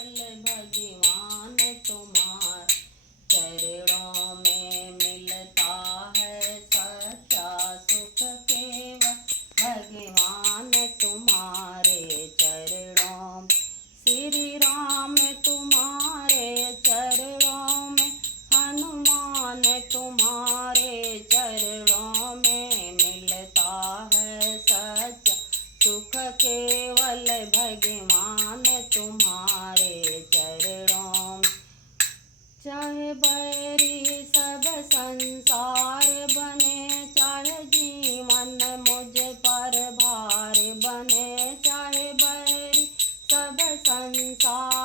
भगवान तुम्हार चरणों में मिलता है सच्चा सुख केवल भगवान तुम्हारे चरणों। श्री राम तुम्हारे चरणों में, हनुमान तुम्हारे चरणों में मिलता है सच्चा सुख केवल भगवान तुम्हारे चरणों। चाहे बैरी सब संसार बने, चाहे जीवन मुझ पर भार बने, चाहे बैरी सब संसार